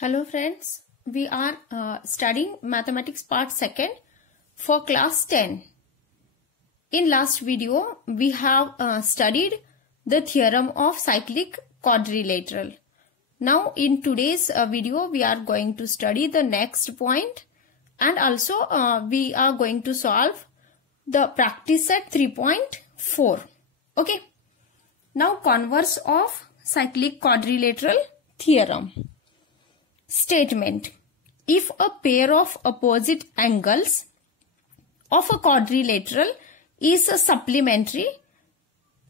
Hello friends, we are studying mathematics part 2nd for class 10. In last video, we have studied the theorem of cyclic quadrilateral. Now in today's video, we are going to study the next point and also we are going to solve the practice set 3.4. Okay. Now converse of cyclic quadrilateral theorem. Statement: if a pair of opposite angles of a quadrilateral is supplementary,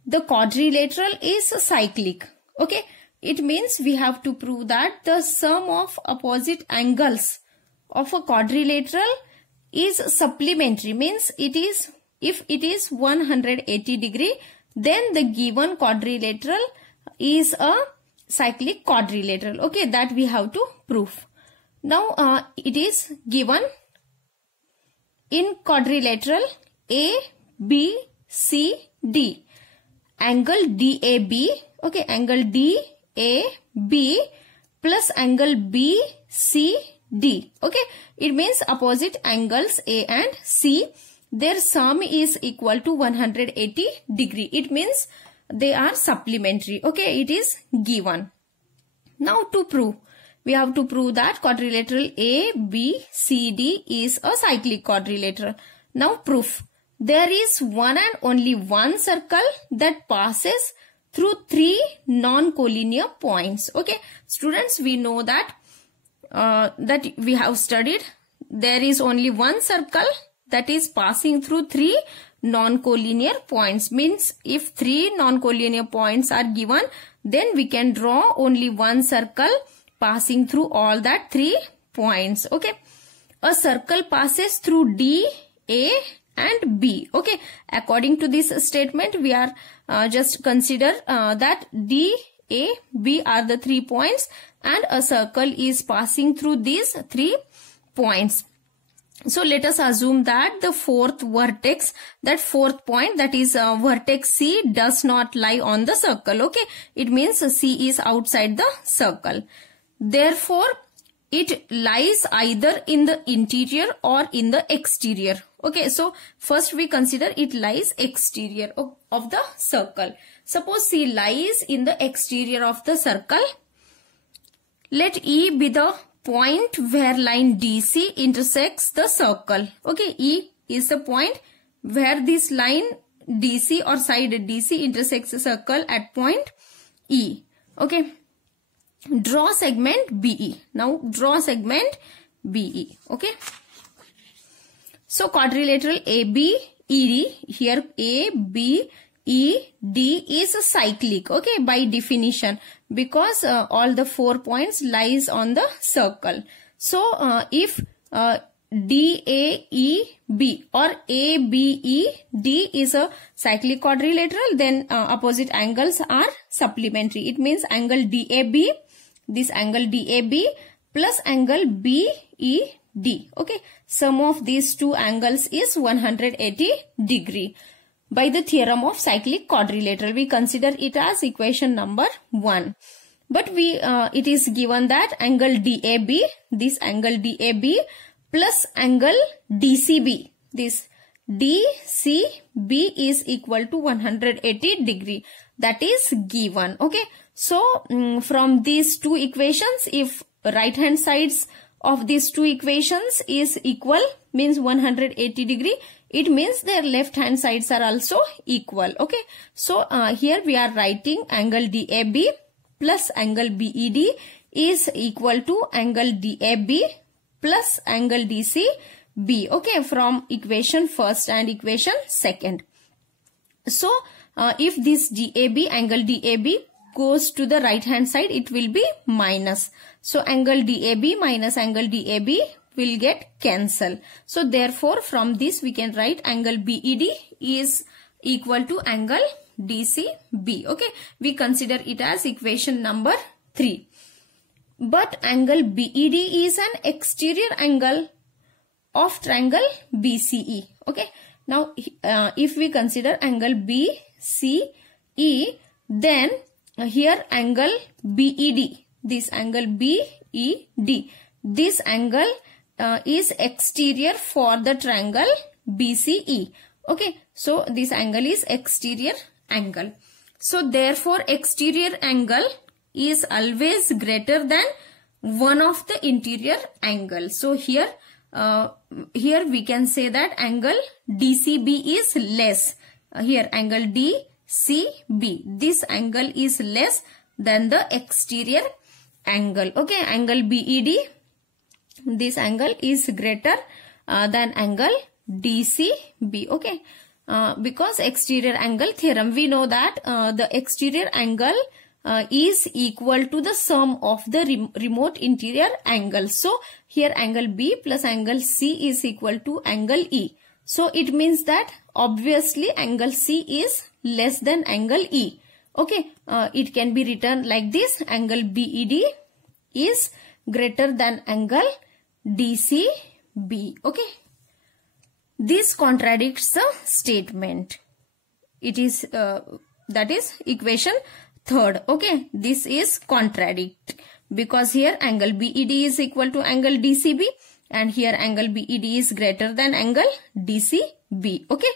the quadrilateral is cyclic. Okay, it means we have to prove that the sum of opposite angles of a quadrilateral is supplementary, means it is, if it is 180 degree, then the given quadrilateral is a cyclic quadrilateral. Okay, that we have to prove. Now it is given in quadrilateral A, B, C, D. Angle DAB, okay, angle DAB plus angle BCD. Okay, it means opposite angles A and C, their sum is equal to 180 degree. It means they are supplementary. Okay, it is given. Now to prove, we have to prove that quadrilateral ABCD is a cyclic quadrilateral. Now proof. There is one and only one circle that passes through three non-collinear points. Okay, students, we know that that we have studied. There is only one circle that is passing through three non-collinear points, means if three non-collinear points are given, then we can draw only one circle passing through all that three points. Okay, a circle passes through D, A and B. Okay, according to this statement, we are just consider that D, A, B are the 3 points and a circle is passing through these 3 points. So let us assume that the fourth vertex, that fourth point, that is vertex C, does not lie on the circle. Okay, it means C is outside the circle. Therefore, it lies either in the interior or in the exterior. Okay, so first we consider it lies exterior of the circle. Suppose C lies in the exterior of the circle. Let E be the point where line DC intersects the circle. Okay, E is the point where this line DC or side DC intersects the circle at point E. Okay, draw segment BE. Now draw segment BE. Okay, so quadrilateral ABED, here ABED is a cyclic, okay, by definition, because all the 4 points lies on the circle. So if DAEB or ABED is a cyclic quadrilateral, then opposite angles are supplementary. It means angle DAB, this angle DAB plus angle BED. Okay, sum of these two angles is 180 degree. By the theorem of cyclic quadrilateral, we consider it as equation number 1. But it is given that angle DAB, this angle DAB plus angle DCB, this DCB is equal to 180 degree. That is given. Okay, so from these two equations, if right hand sides of these two equations is equal, means 180 degree, it means their left hand sides are also equal. Okay, so here we are writing angle DAB plus angle BED is equal to angle DAB plus angle DCB. Okay, from equation first and equation second. So if this DAB, angle DAB goes to the right hand side, it will be minus. So angle DAB minus angle DAB will get cancel. So therefore from this we can write angle BED is equal to angle DCB. Okay, we consider it as equation number 3. But angle BED is an exterior angle of triangle BCE. Okay, now if we consider angle BCE, then here angle BED, this angle BED. This angle is exterior for the triangle BCE. Okay, so this angle is exterior angle. So therefore exterior angle is always greater than one of the interior angle. So here we can say that angle DCB is less. Here angle DCB, this angle is less than the exterior angle. Okay, angle BED, this angle is greater than angle DCB. Okay, because exterior angle theorem, we know that the exterior angle is equal to the sum of the remote interior angle. So here angle B plus angle C is equal to angle E. So it means that obviously angle C is less than angle E. Okay, it can be written like this: angle BED is greater than angle DCB. Okay, this contradicts the statement. It is that is equation third. Okay, this is contradict because here angle BED is equal to angle DCB and here angle BED is greater than angle DCB. Okay,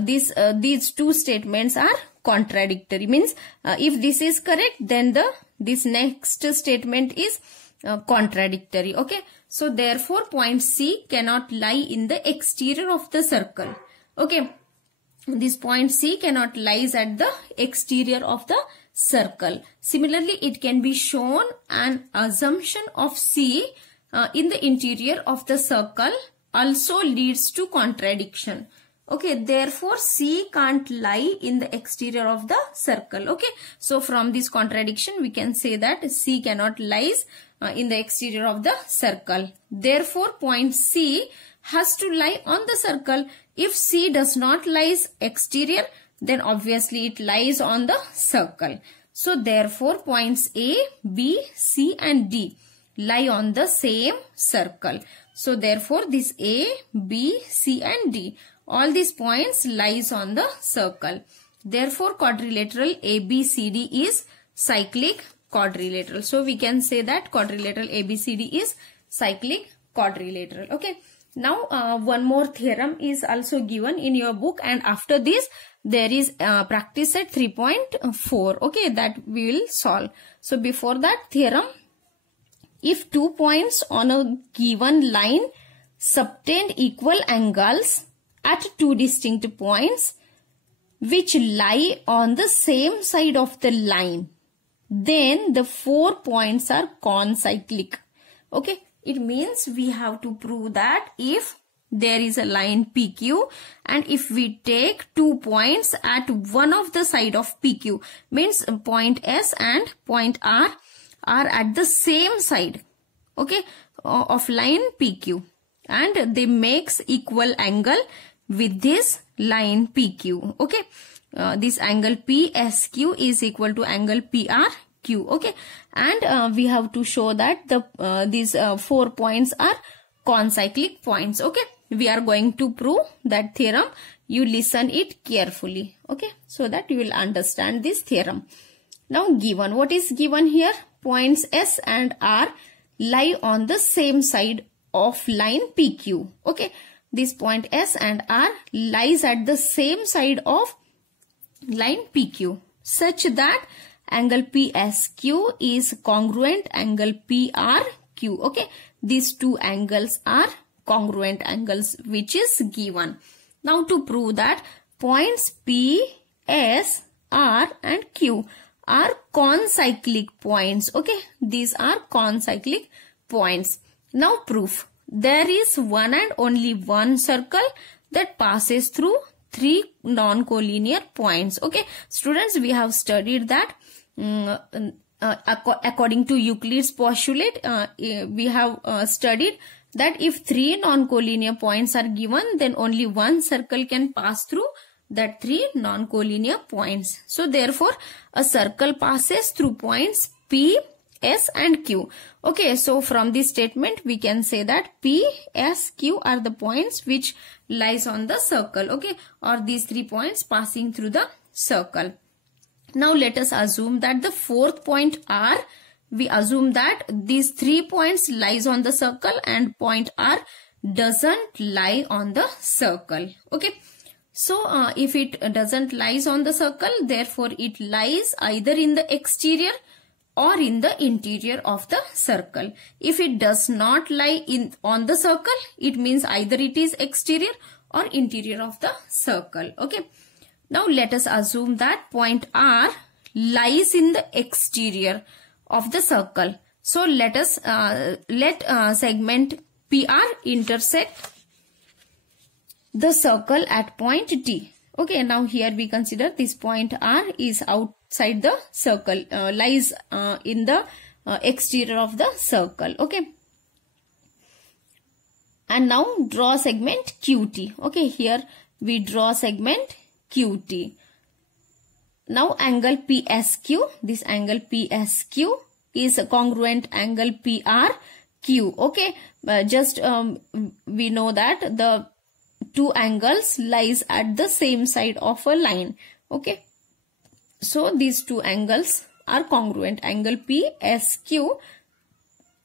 these two statements are contradictory. Means if this is correct, then this next statement is contradictory. Okay, so therefore point C cannot lie in the exterior of the circle. Okay, this point C cannot lies at the exterior of the circle. Similarly, it can be shown an assumption of C in the interior of the circle also leads to contradiction. Okay, therefore C can't lie in the exterior of the circle. Okay, so from this contradiction we can say that C cannot lies in the exterior of the circle. Therefore point C has to lie on the circle. If C does not lies exterior, then obviously it lies on the circle. So therefore points A, B, C and D lie on the same circle. So therefore this A, B, C and D, all these points lies on the circle. Therefore quadrilateral ABCD is cyclic quadrilateral. So we can say that quadrilateral ABCD is cyclic quadrilateral. Okay. Now one more theorem is also given in your book, and after this there is practice set 3.4. Okay, that we will solve. So before that theorem, if 2 points on a given line subtend equal angles at 2 distinct points which lie on the same side of the line, then the 4 points are concyclic. Okay, it means we have to prove that if there is a line PQ and if we take 2 points at one of the side of PQ, means point S and point R are at the same side, okay, of line PQ, and they makes equal angle with this line PQ. Okay, this angle PSQ is equal to angle PRQ. Okay, and we have to show that these 4 points are concyclic points. Okay, we are going to prove that theorem. You listen it carefully, okay, so that you will understand this theorem. Now given, what is given here? Points S and R lie on the same side of line PQ. Okay, this point S and R lies at the same side of line PQ such that angle PSQ is congruent angle PRQ. Okay, these two angles are congruent angles which is given. Now to prove that points P, S, R and Q are concyclic points. Okay, these are concyclic points. Now proof. There is one and only one circle that passes through 3 non-collinear points. Okay, students, we have studied that according to Euclid's postulate, we have studied that if 3 non-collinear points are given, then only one circle can pass through that 3 non-collinear points. So therefore a circle passes through points P, S and Q. Okay, so from this statement we can say that P, S, Q are the points which lies on the circle. Okay, or these 3 points passing through the circle. Now let us assume that the 4th point R we assume that these 3 points lies on the circle and point R doesn't lie on the circle. Okay. So if it doesn't lies on the circle, therefore it lies either in the exterior or in the interior of the circle. If it does not lie on the circle, it means either it is exterior or interior of the circle. Okay. Now let us assume that point R lies in the exterior of the circle. So let us segment PR intersect the circle at point T. Okay, now here we consider this point R is outside the circle, lies in the exterior of the circle. Okay. And now draw segment QT. Okay, here we draw segment QT. Now angle PSQ, this angle PSQ is a congruent angle PRQ. Okay, we know that the two angles lies at the same side of a line. Okay, so these two angles are congruent. Angle PSQ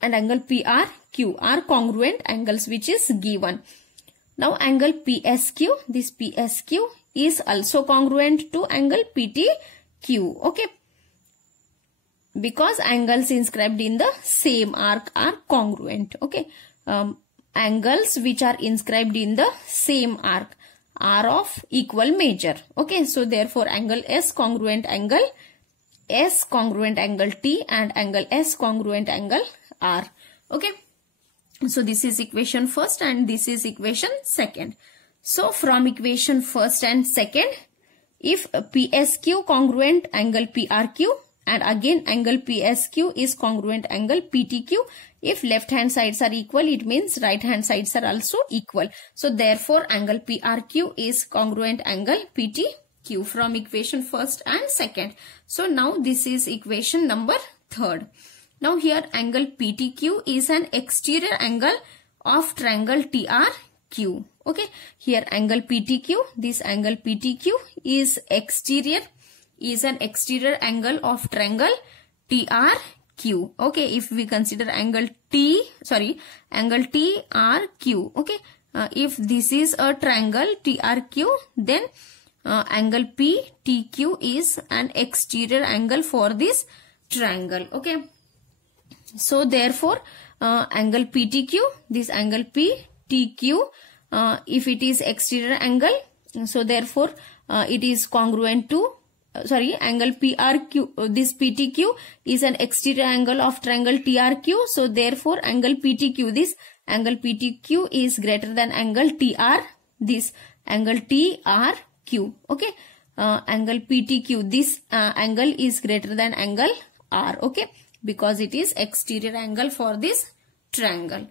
and angle PRQ are congruent angles which is given. Now angle PSQ, this PSQ is also congruent to angle PTQ. Okay, because angles inscribed in the same arc are congruent. Okay, angles which are inscribed in the same arc are of equal measure. Okay, so therefore angle S congruent angle T and angle S congruent angle R. Okay, so this is equation first and this is equation second. So from equation first and second, if PSQ congruent angle PRQ and again angle PSQ is congruent angle PTQ, if left hand sides are equal, it means right hand sides are also equal. So therefore angle PRQ is congruent angle PTQ from equation first and second. So now this is equation number third. Now here angle PTQ is an exterior angle of triangle TRQ. Okay, here angle PTQ, this angle PTQ is an exterior angle of triangle TRQ. Okay, if we consider angle TRQ. Okay, if this is a triangle TRQ, then angle PTQ is an exterior angle for this triangle. Okay, so therefore angle PTQ, this angle PTQ, if it is exterior angle, so therefore it is congruent to angle PRQ, this PTQ is an exterior angle of triangle TRQ. So therefore angle PTQ, this angle PTQ is greater than angle TR, this angle TRQ. Okay, angle PTQ, this angle is greater than angle R. Okay, because it is exterior angle for this triangle.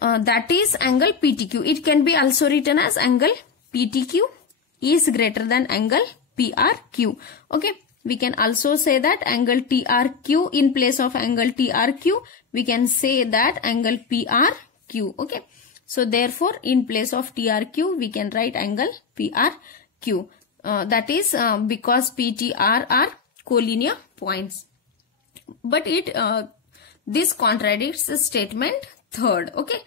That is angle PTQ. It can be also written as angle PTQ is greater than angle PRQ. Okay, we can also say that angle TRQ in place of angle TRQ, we can say that angle PRQ. Okay, so therefore in place of TRQ, we can write angle PRQ. That is because PTR are collinear points. But this contradicts the statement third. Okay,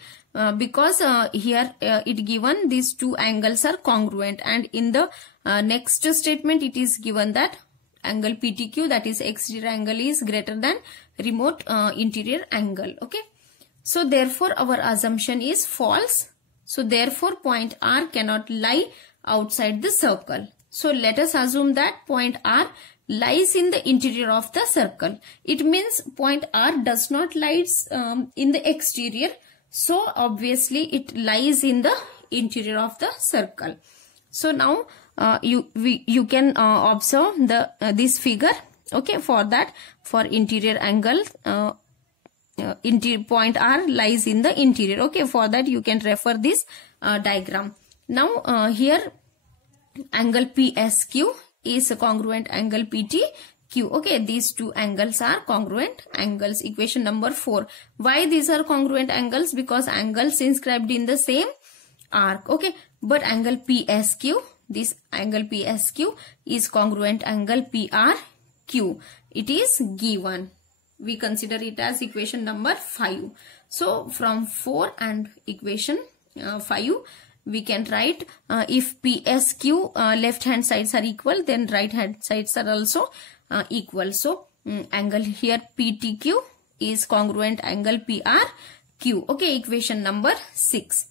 because here it given these two angles are congruent, and in the next statement it is given that angle PTQ, that is exterior angle, is greater than remote interior angle. Okay, so therefore our assumption is false. So therefore point R cannot lie outside the circle. So let us assume that point R lies in the interior of the circle. It means point R does not lies in the exterior. So obviously it lies in the interior of the circle. So now you can observe this figure. Okay, for that, for interior angle, point R lies in the interior. Okay, for that you can refer this diagram. Now here angle PSQ is a congruent angle PTQ. Okay, these two angles are congruent angles. Equation number 4. Why these are congruent angles? Because angles inscribed in the same arc. Okay, but angle PSQ, this angle PSQ is congruent angle PRQ. It is given. we consider it as equation number 5. So from 4 and equation 5, we can write if PSQ left hand sides are equal, then right hand sides are also equal. So angle here PTQ is congruent angle PRQ. Okay, equation number 6.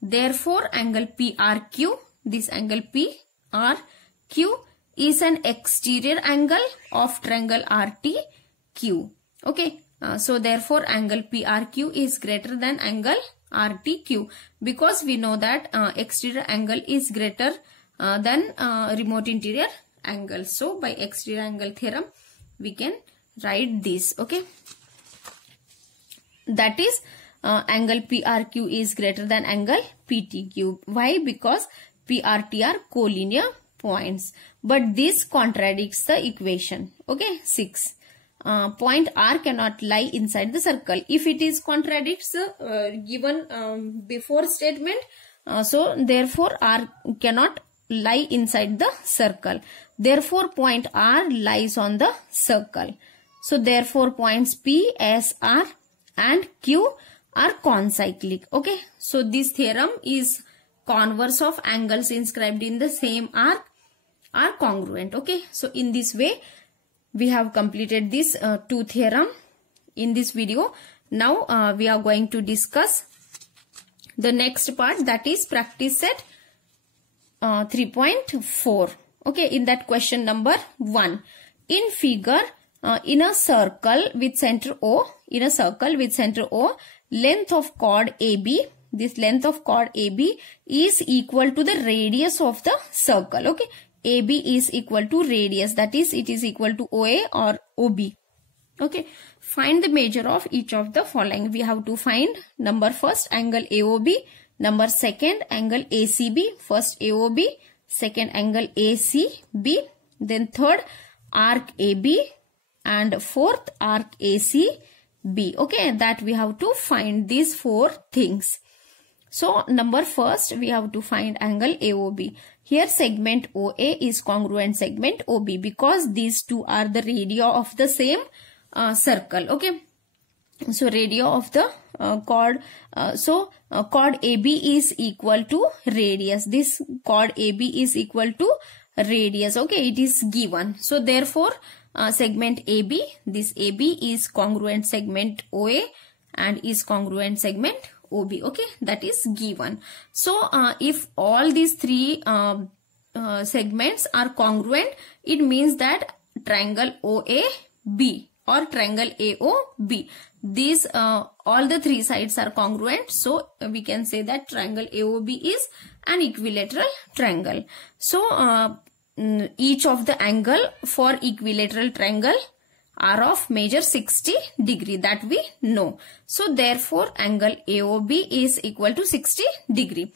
Therefore, angle PRQ, this angle PRQ is an exterior angle of triangle RTQ. Okay, so therefore angle PRQ is greater than angle RTQ, because we know that exterior angle is greater than remote interior angle. So by exterior angle theorem we can write this. Okay, that is angle PRQ is greater than angle PTQ. Why? Because PRT are collinear points. But this contradicts the equation. Okay, 6. Point R cannot lie inside the circle. If it is contradicts given before statement, so therefore R cannot lie inside the circle. Therefore point R lies on the circle. So therefore points P, S, R and Q are concyclic. Okay, so this theorem is converse of angles inscribed in the same arc are congruent. Okay, so in this way we have completed this 2 theorem in this video. Now we are going to discuss the next part, that is practice set 3.4. Okay, in that question number 1, in figure in a circle with center O, length of chord AB, this length of chord AB is equal to the radius of the circle. Okay, AB is equal to radius, that is it is equal to OA or OB. Okay, find the measure of each of the following. We have to find number first angle AOB, number second angle ACB, first AOB, second angle ACB, then third arc AB and fourth arc ACB. Okay, that we have to find these 4 things. So number first we have to find angle AOB. Here segment OA is congruent segment OB, because these two are the radii of the same circle. Okay, so radii of the chord, chord AB is equal to radius. This chord AB is equal to radius. Okay, it is given. So therefore segment AB, this AB is congruent segment OA and is congruent segment OB. Okay, that is given. So if all these 3 segments are congruent, it means that triangle OAB or triangle AOB, these all the 3 sides are congruent. So we can say that triangle AOB is an equilateral triangle. So each of the angle for equilateral triangle are of measure 60 degree, that we know. So therefore angle AOB is equal to 60 degree.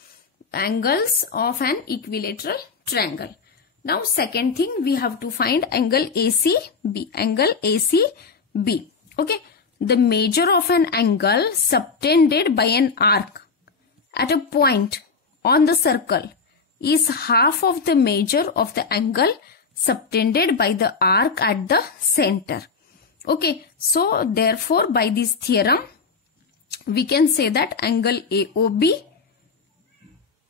Angles of an equilateral triangle. Now second thing, we have to find angle ACB. Angle ACB. Okay, the measure of an angle subtended by an arc at a point on the circle is half of the measure of the angle subtended by the arc at the center. Okay, so therefore by this theorem we can say that angle AOB,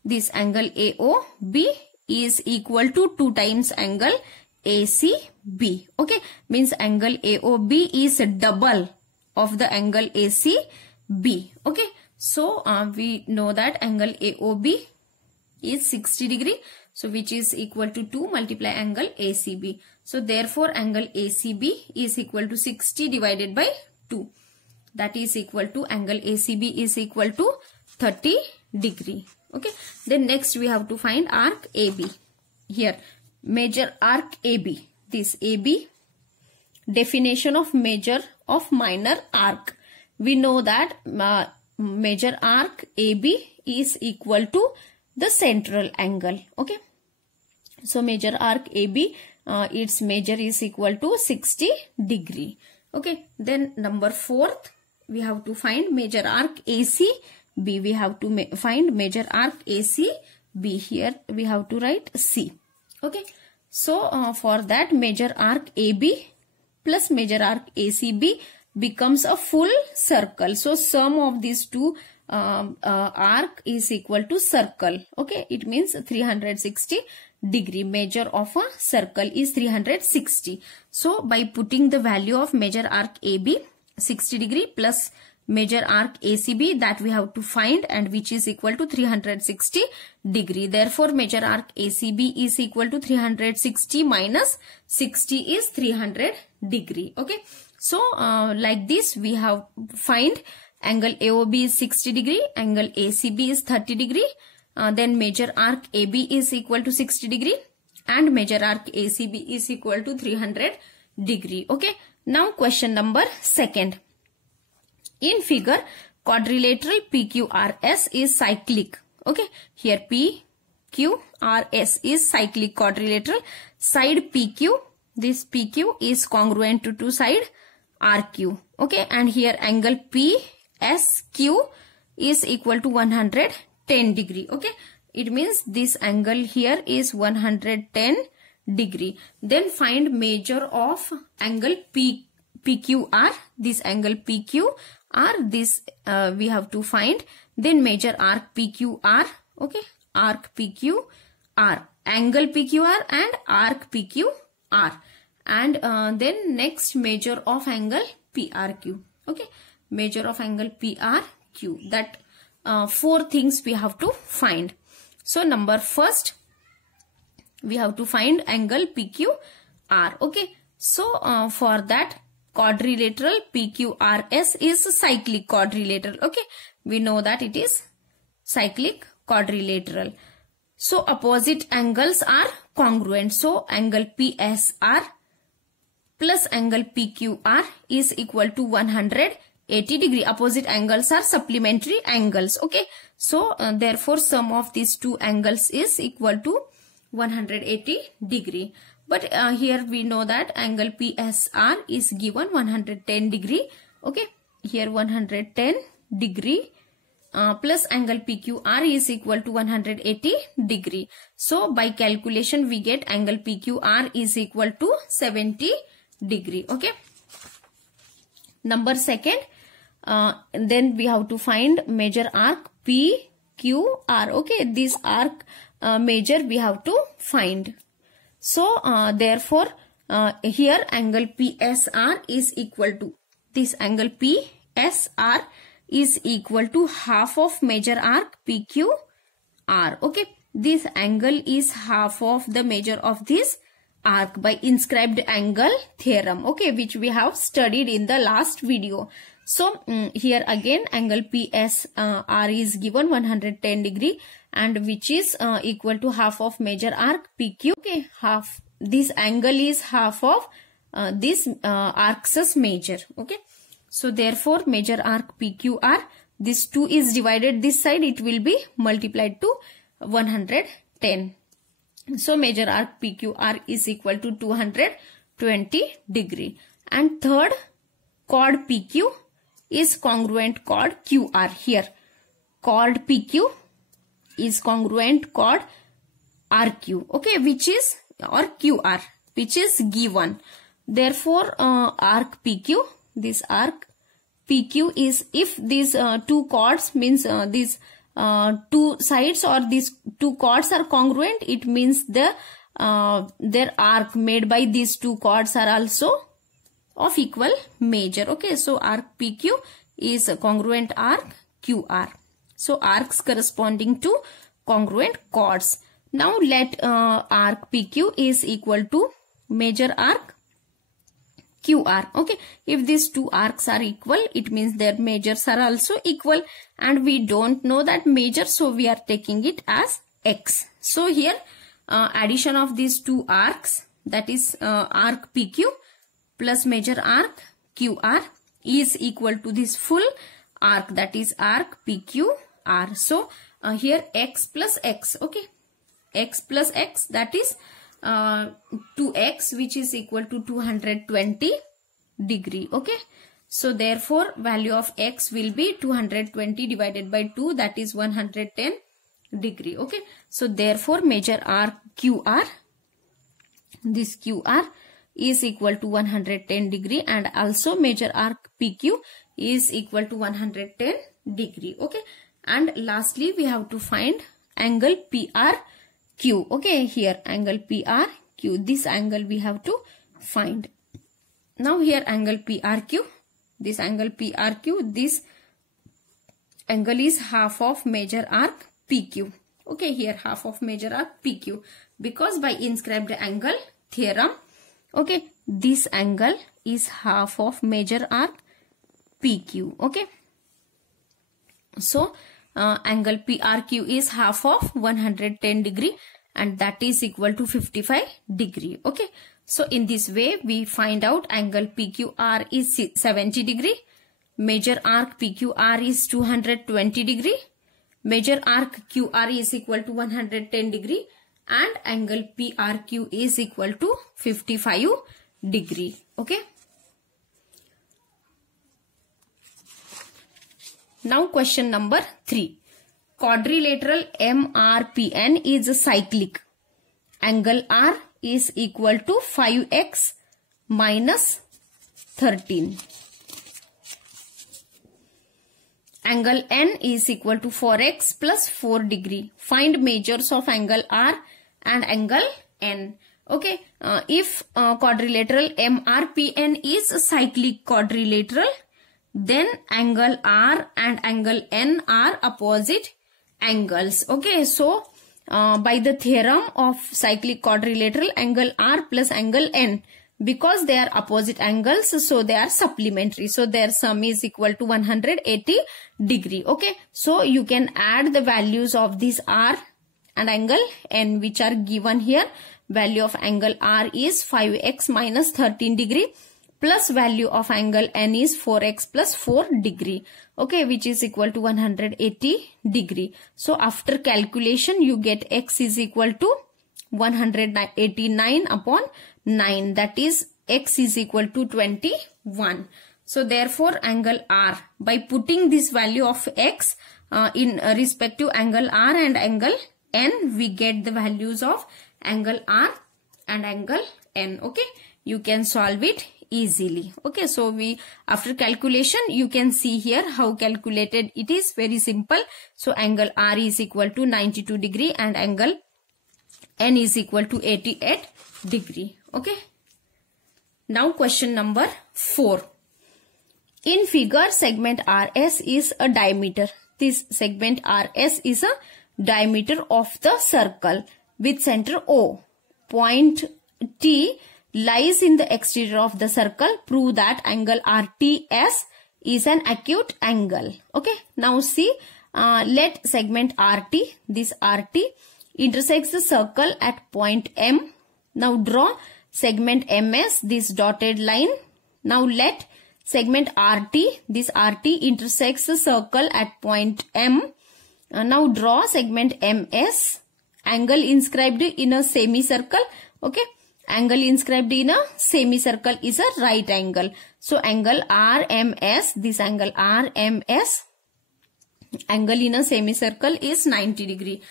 this angle AOB is equal to 2 times angle ACB. Okay, means angle AOB is double of the angle ACB. Okay, so we know that angle AOB is 60 degree. So which is equal to 2 multiply angle ACB. So therefore angle ACB is equal to 60 divided by 2. That is equal to angle ACB is equal to 30 degree. Okay. Then next we have to find arc AB. Here measure arc AB. This AB, definition of measure of minor arc. We know that measure arc AB is equal to the central angle. Okay. So measure arc AB, its measure is equal to 60 degree. Okay. Then number 4th, we have to find measure arc ACB. We have to find measure arc ACB. Here we have to write C. Okay. So for that measure arc AB plus measure arc ACB, becomes a full circle. So sum of these two arc is equal to circle. Okay, it means 360 degree. Measure of a circle is 360. So by putting the value of measure arc AB 60 degree plus measure arc ACB, that we have to find, and which is equal to 360 degree. Therefore measure arc ACB is equal to 360 minus 60 is 300 degree. Okay, so like this we have find angle AOB is 60 degree, angle ACB is 30 degree, then measure arc AB is equal to 60 degree and measure arc ACB is equal to 300 degree. Okay, now question number 2. In figure, quadrilateral PQRS is cyclic. Okay, here PQRS is cyclic quadrilateral. Side PQ, this PQ is congruent to side RQ. Okay, and here angle PSQ is equal to 110 degree. Okay, it means this angle here is 110 degree. Then find measure of angle PQR. This angle PQR, this we have to find. Then measure arc PQR. Okay, arc PQR, angle PQR and arc PQR, and then next measure of angle PRQ. Okay, measure of angle PRQ. That 4 things we have to find. So number first, we have to find angle PQR. Okay, so for that, quadrilateral PQRS is cyclic quadrilateral. Okay, we know that it is cyclic quadrilateral. So opposite angles are congruent. So angle PSR plus angle PQR is equal to 180 degree. Opposite angles are supplementary angles. Okay, so therefore sum of these two angles is equal to 180 degree. But here we know that angle PSR is given 110 degree. Okay, here 110 degree plus angle PQR is equal to 180 degree. So by calculation we get angle PQR is equal to 70 degree. Okay, number 2, then we have to find measure arc PQR. Okay, this arc measure we have to find. So therefore here angle PSR is equal to, this angle PSR is equal to half of measure arc PQR. Okay, this angle is half of the measure of this arc by inscribed angle theorem. Okay, which we have studied in the last video. So here again angle PSR is given 110 degree and which is equal to half of measure arc PQ. Okay, half, this angle is half of this arc's measure. Okay, so therefore measure arc PQR, this 2 is divided this side, it will be multiplied to 110. So measure arc PQR is equal to 220 degree. And third, chord PQ is congruent chord QR. Here chord PQ is congruent chord RQ. Okay, which is, or QR, which is given. Therefore arc PQ, this arc PQ is, if these two chords means these two sides or these two chords are congruent, it means the their arc made by these two chords are also of equal measure. Okay, so arc PQ is a congruent arc QR. So arcs corresponding to congruent chords. Now let arc PQ is equal to measure arc QR. Okay, if these two arcs are equal, it means their measures are also equal, and we don't know that measure, so we are taking it as X. So here addition of these two arcs, that is arc PQ plus measure arc QR is equal to this full arc, that is arc PQR. So here X plus X. Okay, X plus X, that is 2x, which is equal to 220 degree. Okay, so therefore value of X will be 220 divided by 2, that is 110 degree. Okay, so therefore measure arc QR, this QR is equal to 110 degree, and also major arc PQ is equal to 110 degree. Okay, and lastly we have to find angle PRQ. Okay, here angle PRQ, this angle we have to find. Now here angle PRQ, this angle PRQ, this angle is half of major arc PQ. Okay, here half of major arc PQ, because by inscribed angle theorem, okay, this angle is half of major arc PQ. Okay, so angle PRQ is half of 110 degree, and that is equal to 55 degree. Okay, so in this way we find out angle PQR is 70 degree, major arc PQR is 220 degree, major arc QR is equal to 110 degree, and angle PRQ is equal to 55 degree. Okay. Now question number 3. Quadrilateral MRPN is cyclic. Angle R is equal to 5x minus 13. Angle N is equal to 4x plus 4 degree. Find measures of angle R and angle N. Okay, if quadrilateral MRPN is a cyclic quadrilateral, then angle R and angle N are opposite angles. Okay, so by the theorem of cyclic quadrilateral, angle R plus angle N, because they are opposite angles, so they are supplementary. So their sum is equal to 180 degree. Okay, so you can add the values of this R and angle N which are given here. Value of angle R is 5x minus 13 degree, plus value of angle N is 4x plus 4 degree. Okay, which is equal to 180 degree. So after calculation you get x is equal to 189 upon 9, that is x is equal to 21. So therefore angle R, by putting this value of x in respect to angle R and angle N, we get the values of angle R and angle N. Okay, you can solve it easily. Okay, so we, after calculation, you can see here how calculated it is. Very simple. So angle R is equal to 92 degree and angle N is equal to 88 degree. Okay. Now question number 4. In figure, segment RS is a diameter. This segment RS is a diameter of the circle with center O. Point T lies in the exterior of the circle. Prove that angle RTS is an acute angle. Okay. Now see, let segment RT, this RT intersects the circle at point M. Now draw segment MS, this dotted line. Now let segment RT, this RT intersects the circle at point M. Now draw segment MS. Angle inscribed in a semicircle. Okay. Angle inscribed in a semicircle is a right angle. So angle RMS, this angle RMS, angle in a semicircle is 90 degree.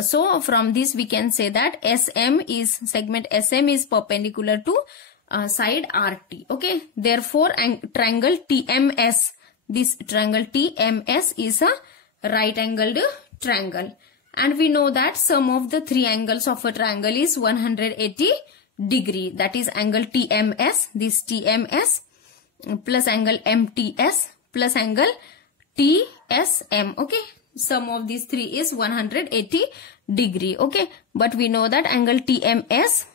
So from this we can say that SM is, segment SM is perpendicular to side RT. Okay. Therefore triangle TMS, this triangle TMS is a right angled triangle. And we know that sum of the three angles of a triangle is 180 degree. That is angle TMS, this TMS, plus angle MTS, plus angle TSM. Okay. Sum of these three is 180 degree. Okay. But we know that angle TMS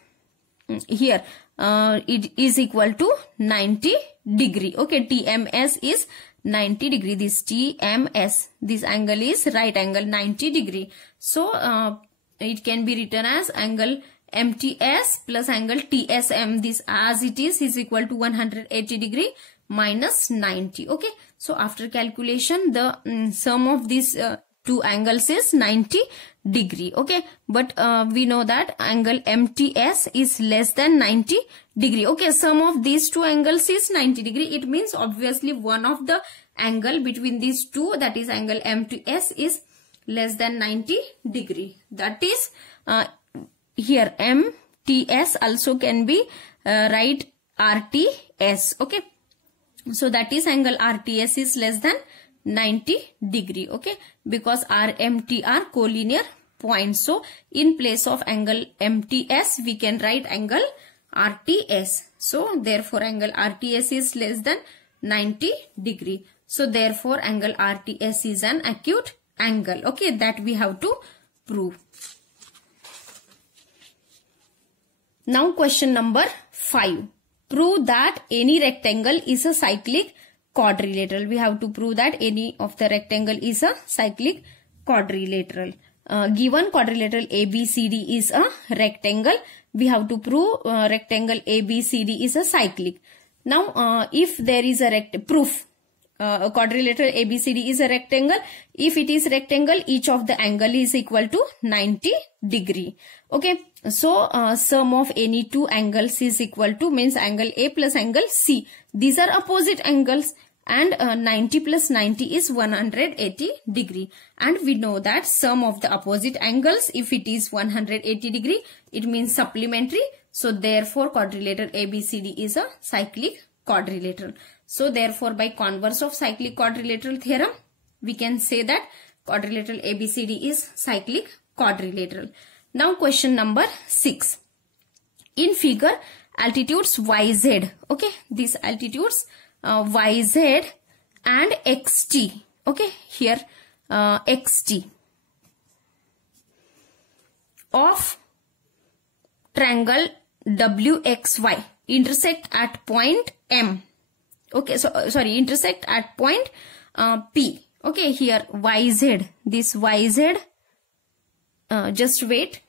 here, it is equal to 90 degree. Okay. TMS is 90 degree. This TMS, this angle is right angle 90 degree. So it can be written as angle MTS plus angle TSM. This as it is equal to 180 degree minus 90. Okay. So after calculation, the sum of these two angles is 90 degree. Okay. But we know that angle MTS is less than 90 degree. Okay. Sum of these two angles is 90 degree. It means obviously one of the angle between these two, that is angle MTS, is less than 90 degree. That is here MTS also can be write RTS. Okay. So that is angle RTS is less than 90 degree. Okay. Because RMT are collinear points. So in place of angle MTS, we can write angle RTS. So therefore angle RTS is less than 90 degree. So therefore angle RTS is an acute angle. Okay. That we have to prove. Now question number 5. Prove that any rectangle is a cyclic quadrilateral. We have to prove that any of the rectangle is a cyclic quadrilateral. Given quadrilateral ABCD is a rectangle, we have to prove rectangle ABCD is a cyclic. Now, if there is a proof, quadrilateral ABCD is a rectangle. If it is rectangle, each of the angle is equal to 90 degree. Okay. So, sum of any two angles is equal to, means angle A plus angle C. These are opposite angles, and 90 plus 90 is 180 degree. And we know that sum of the opposite angles, if it is 180 degree, it means supplementary. So therefore quadrilateral ABCD is a cyclic quadrilateral. So therefore by converse of cyclic quadrilateral theorem, we can say that quadrilateral ABCD is cyclic quadrilateral. Now question number 6. In figure, altitudes YZ. Okay, these altitudes YZ and XT. Okay, here XT of triangle WXY intersect at point M. Okay, so sorry, intersect at point P. Okay, here YZ, this YZ, just wait.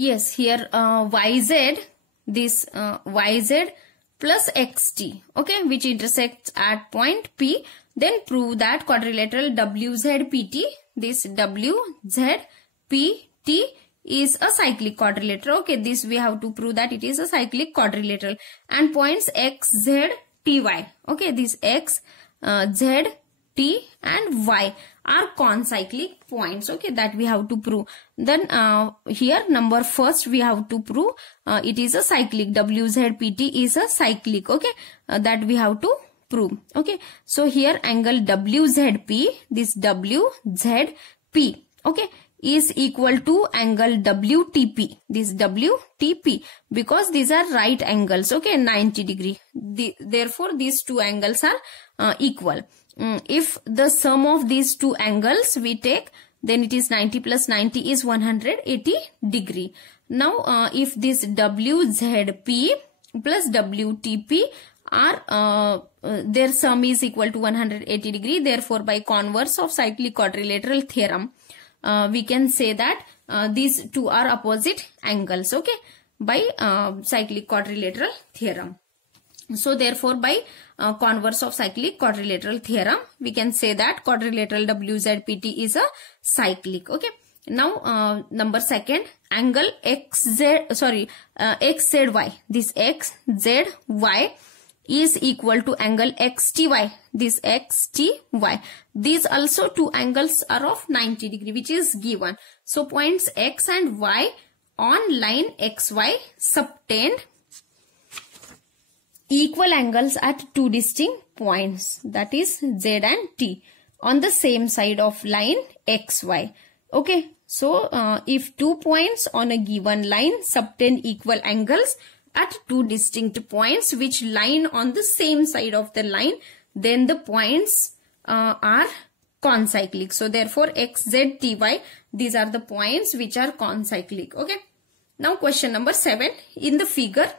Yes, here YZ, this YZ plus XT, okay, which intersects at point P. Then prove that quadrilateral WZPT, this WZPT is a cyclic quadrilateral. Okay, this we have to prove that it is a cyclic quadrilateral. And points X, Z, T, Y. Okay, this X, Z, T and Y are concyclic points. Okay, that we have to prove. Then here number first we have to prove it is a cyclic. WZPT is a cyclic. Okay, that we have to prove. Okay, so here angle WZP, this WZP, okay, is equal to angle WTP, this WTP, because these are right angles. Okay, 90 degree. Therefore these two angles are equal. If the sum of these two angles we take, then it is 90 plus 90 is 180 degree. Now if this WZP plus WTP are their sum is equal to 180 degree, therefore by converse of cyclic quadrilateral theorem, we can say that these two are opposite angles. Okay, by cyclic quadrilateral theorem. So therefore by converse of cyclic quadrilateral theorem, we can say that quadrilateral WZPT is a cyclic. Okay, now number second, angle XZY, this XZY is equal to angle XTY, this XTY. These also two angles are of 90 degree, which is given. So points X and Y on line XY subtend equal angles at two distinct points, that is Z and T, on the same side of line XY. Okay, so if 2 points on a given line subtend equal angles at two distinct points which line on the same side of the line, then the points are concyclic. So therefore XZTY, these are the points which are concyclic. Okay, now question number 7. In the figure,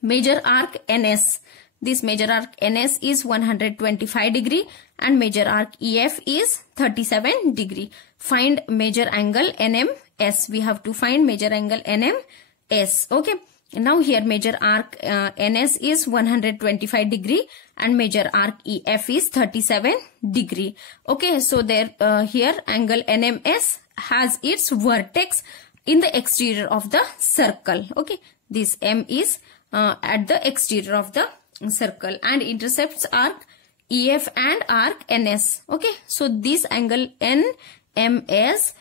major arc NS, this major arc NS is 125 degree and major arc EF is 37 degree. Find major angle NMS. We have to find major angle NMS. Okay, now here major arc NS is 125 degree and major arc EF is 37 degree. Okay, so there here angle NMS has its vertex in the exterior of the circle. Okay, this M is at the exterior of the circle and intercepts arc EF and arc NS. Okay, so this angle NMS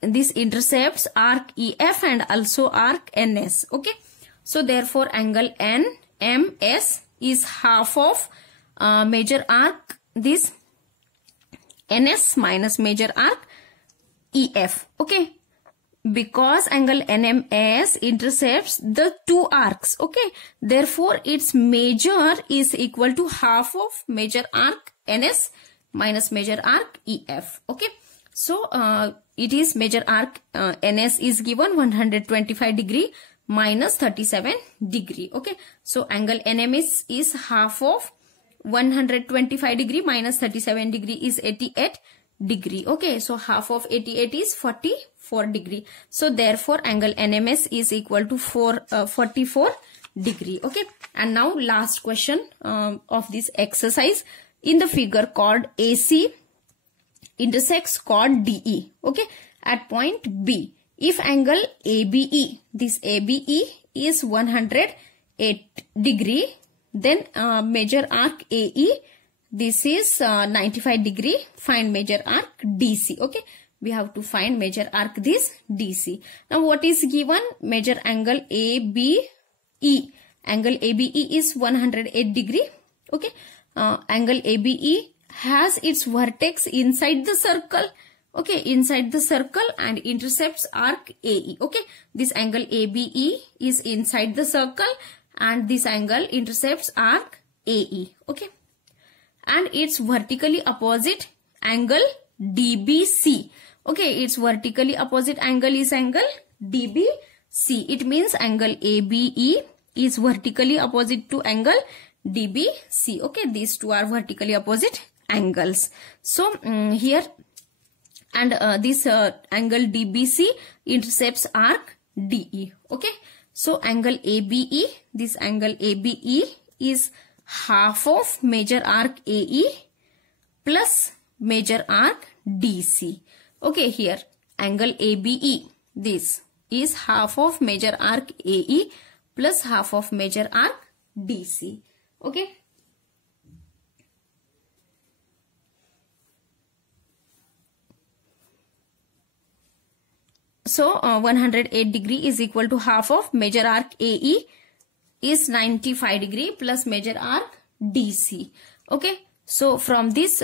this intercepts arc EF and also arc NS. Okay, so therefore angle NMS is half of major arc this NS minus major arc EF. Okay, because angle NMS intercepts the two arcs. Okay, therefore its major is equal to half of major arc NS minus major arc EF. Okay, so it is major arc NS is given 125 degree minus 37 degree. Okay, so angle NMS is half of 125 degree minus 37 degree is 88 degree. Okay, so half of 88 is 44 degree. So therefore angle NMS is equal to 44 degree. Okay, and now last question of this exercise. In the figure, chord AC intersects chord DE. Okay, at point B. If angle ABE, this ABE is 108 degree, then major arc AE, this is 95 degree. Find major arc DC. Okay, we have to find major arc this DC. Now what is given? Major angle ABE. Angle ABE is 108 degree. Okay, angle ABE has its vertex inside the circle. Okay, inside the circle and intercepts arc AE. Okay, this angle ABE is inside the circle and this angle intercepts arc AE. Okay, and its vertically opposite angle DBC. Okay, its vertically opposite angle is angle DBC. It means angle ABE is vertically opposite to angle DBC. Okay, these two are vertically opposite angles. So here and this angle DBC intercepts arc DE. Okay, so angle ABE, this angle ABE is half of major arc AE plus major arc DC. Okay, here angle ABE, this is half of major arc AE plus half of major arc DC. Okay. So 108 degree is equal to half of major arc AE is 95 degree plus major arc DC. Okay, so from this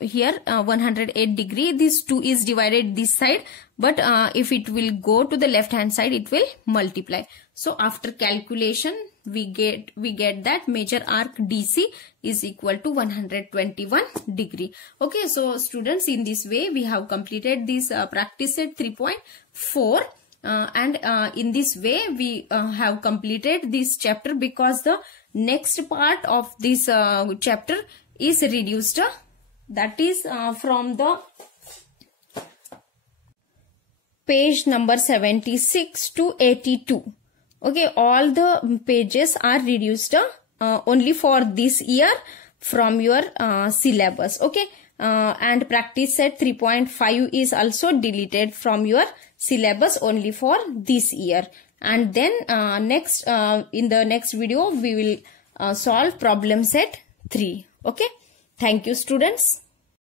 here 108 degree, this 2 is divided this side, but if it will go to the left hand side, it will multiply. So after calculation we get that major arc DC is equal to 121 degree. Okay, so students, in this way we have completed this practice set 3.4 and in this way we have completed this chapter, because the next part of this chapter is reduced, that is from the page number 76 to 82. Okay, all the pages are reduced only for this year from your syllabus. Okay, and practice set 3.5 is also deleted from your syllabus only for this year. And then next in the next video we will solve problem set 3. Okay, thank you students.